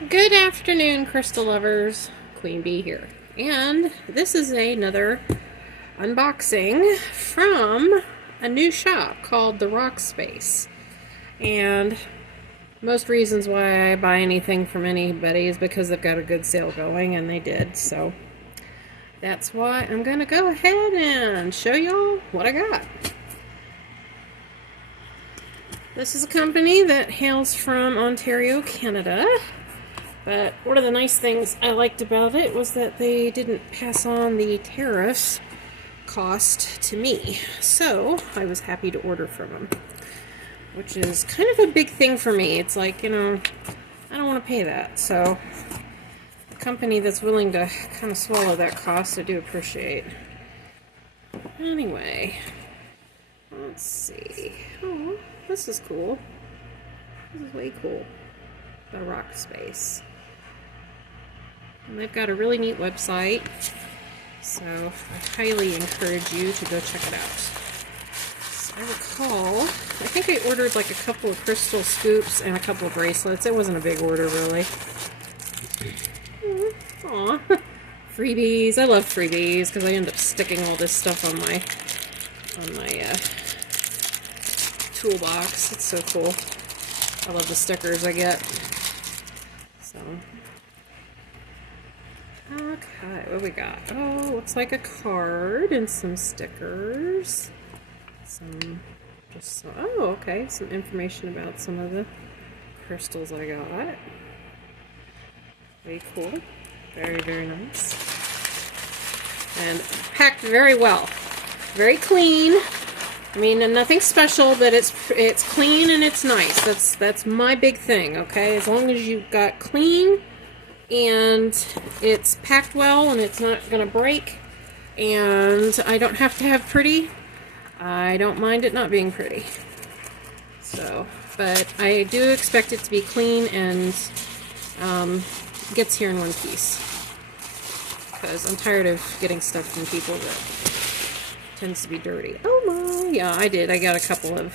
Good afternoon, crystal lovers. Queen Bee here. And this is another unboxing from a new shop called The Rock Space. And most reasons why I buy anything from anybody is because they've got a good sale going, and they did. So that's why I'm going to go ahead and show y'all what I got. This is a company that hails from Ontario, Canada. But one of the nice things I liked about it was that they didn't pass on the tariff cost to me. So I was happy to order from them, which is kind of a big thing for me. It's like, I don't want to pay that. So a company that's willing to kind of swallow that cost, I do appreciate. Anyway, let's see. Oh, this is cool. This is way cool. The Rock Space. And they've got a really neat website, so I highly encourage you to go check it out. So I recall, I think I ordered like a couple of crystal scoops and a couple of bracelets. It wasn't a big order, really. Aw, freebies. I love freebies because I end up sticking all this stuff on my toolbox. It's so cool. I love the stickers I get. So. Okay, what we got? Oh, looks like a card and some stickers. Oh, okay, some information about some of the crystals I got. Very cool. Very, very nice. And packed very well. Very clean. I mean, nothing special, but it's clean and it's nice. That's my big thing, okay? As long as you've got clean and it's packed well and it's not going to break, and I don't have to have pretty, I don't mind it not being pretty. So, but I do expect it to be clean and gets here in one piece, because I'm tired of getting stuff from people that tends to be dirty. Oh my, yeah, I did. I got a couple of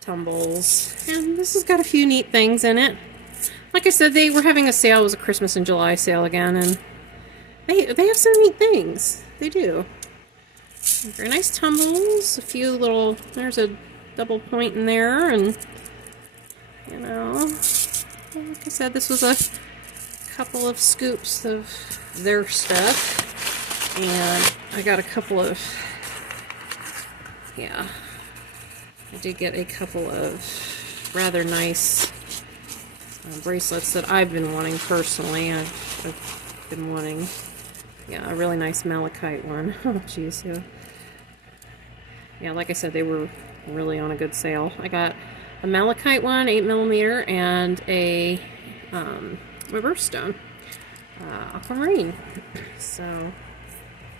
tumbles, and this has got a few neat things in it. Like I said, they were having a sale. It was a Christmas in July sale again, and they have some neat things. They do. Very nice tumbles. A few little, there's a double point in there, and like I said, this was a couple of scoops of their stuff, and I got a couple of, I did get a couple of rather nice bracelets that I've been wanting personally. I've been wanting, a really nice malachite one. Oh, geez, yeah. Like I said, they were really on a good sale. I got a malachite one, 8mm, and a reverse stone, aquamarine. So,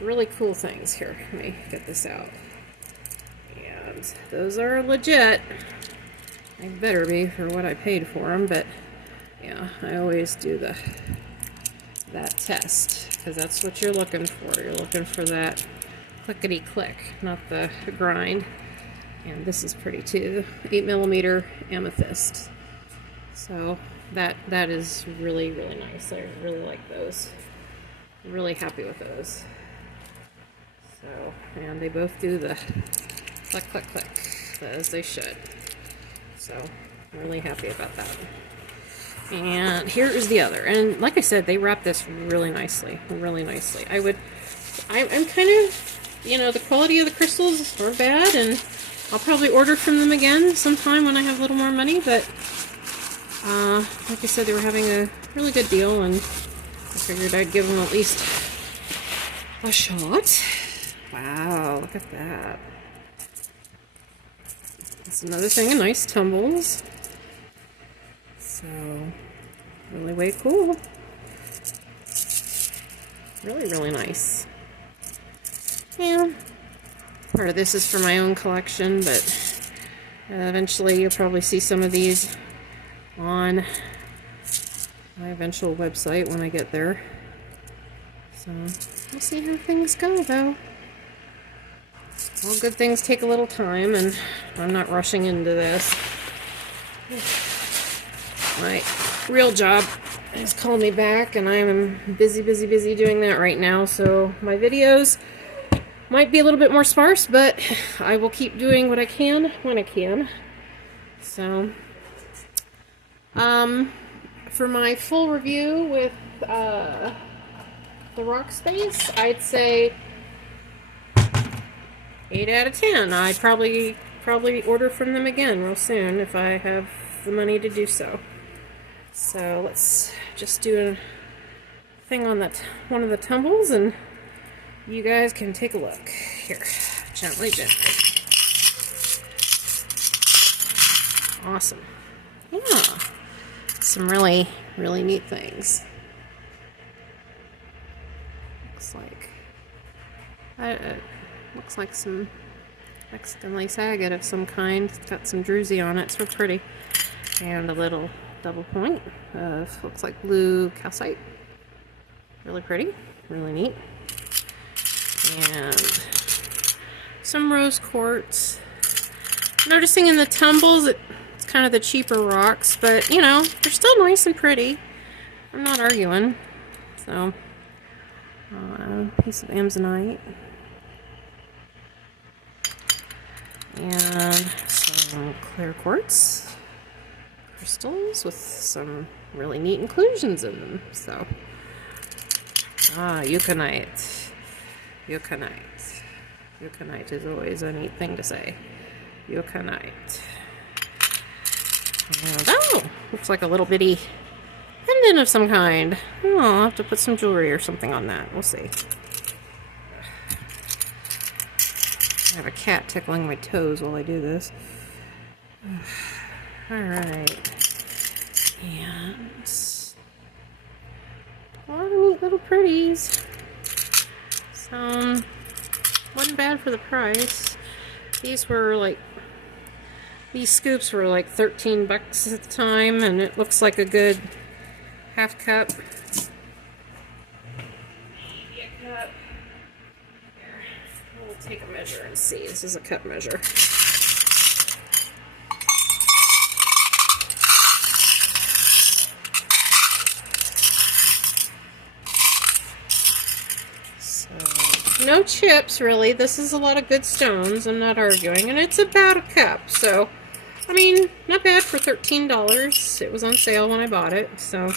really cool things here. Let me get this out. And those are legit. They better be for what I paid for them, but yeah, I always do that test, because that's what you're looking for. You're looking for that clickety-click, not the grind. And this is pretty too, 8mm amethyst. So that is really, really nice. I really like those. I'm really happy with those. So, and they both do the click, click, click, as they should. So, I'm really happy about that. And here is the other. And like I said, they wrap this really nicely. Really nicely. I'm kind of, the quality of the crystals are bad, and I'll probably order from them again sometime when I have a little more money, but like I said, they were having a really good deal, and I figured I'd give them at least a shot. Wow, look at that. That's another thing, a nice tumbles. So, really way cool. Really, really nice. Yeah. Part of this is for my own collection, but eventually you'll probably see some of these on my eventual website when I get there. So, we'll see how things go, though. All good things take a little time, and I'm not rushing into this. My real job has called me back, and I am busy doing that right now. So my videos might be a little bit more sparse, but I will keep doing what I can when I can. So, for my full review with the Rock Space, I'd say 8 out of 10. I'd probably order from them again real soon if I have the money to do so. So let's just do a thing on that one of the tumbles, and you guys can take a look. Here, gently. Awesome. Yeah, some really neat things. Looks like some Mexican lace agate of some kind. It's got some druzy on it. It's real pretty, and a little double point of looks like blue calcite. Really pretty, really neat. And some rose quartz. Noticing in the tumbles, it's kind of the cheaper rocks, but you know, they're still nice and pretty. I'm not arguing. So, a piece of amazonite. And some clear quartz crystals with some really neat inclusions in them. So, eucalyptus. Eucalyptus is always a neat thing to say. Eucalyptus. And, oh, looks like a little bitty pendant of some kind. Oh, I'll have to put some jewelry or something on that. We'll see. I have a cat tickling my toes while I do this. Alright. And a lot of neat little pretties. Some wasn't bad for the price. These scoops were like 13 bucks at the time, and it looks like a good half cup. We'll take a measure and see. This is a cup measure. So, no chips, really. This is a lot of good stones. I'm not arguing. And it's about a cup. So, I mean, not bad for $13. It was on sale when I bought it. So,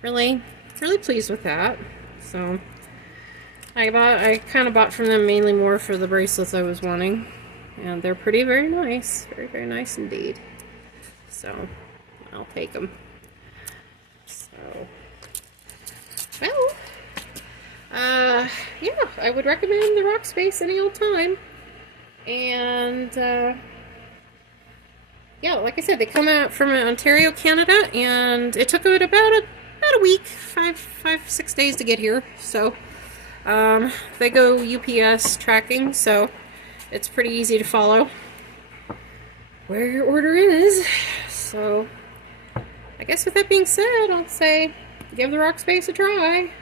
really pleased with that. So, I kind of bought from them mainly more for the bracelets I was wanting, and they're very nice, very nice indeed. So I'll take them. So, well, yeah, I would recommend the Rock Space any old time. And yeah, like I said, they come out from Ontario, Canada, and it took it about a week, 6 days to get here. So. They go UPS tracking, so it's pretty easy to follow where your order is. So, I guess with that being said, I'll say give the Rock Space a try,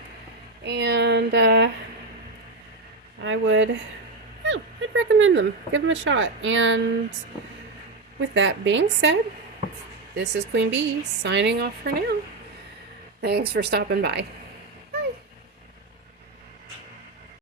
and I'd recommend them. Give them a shot. And with that being said, this is Queen Bee signing off for now. Thanks for stopping by.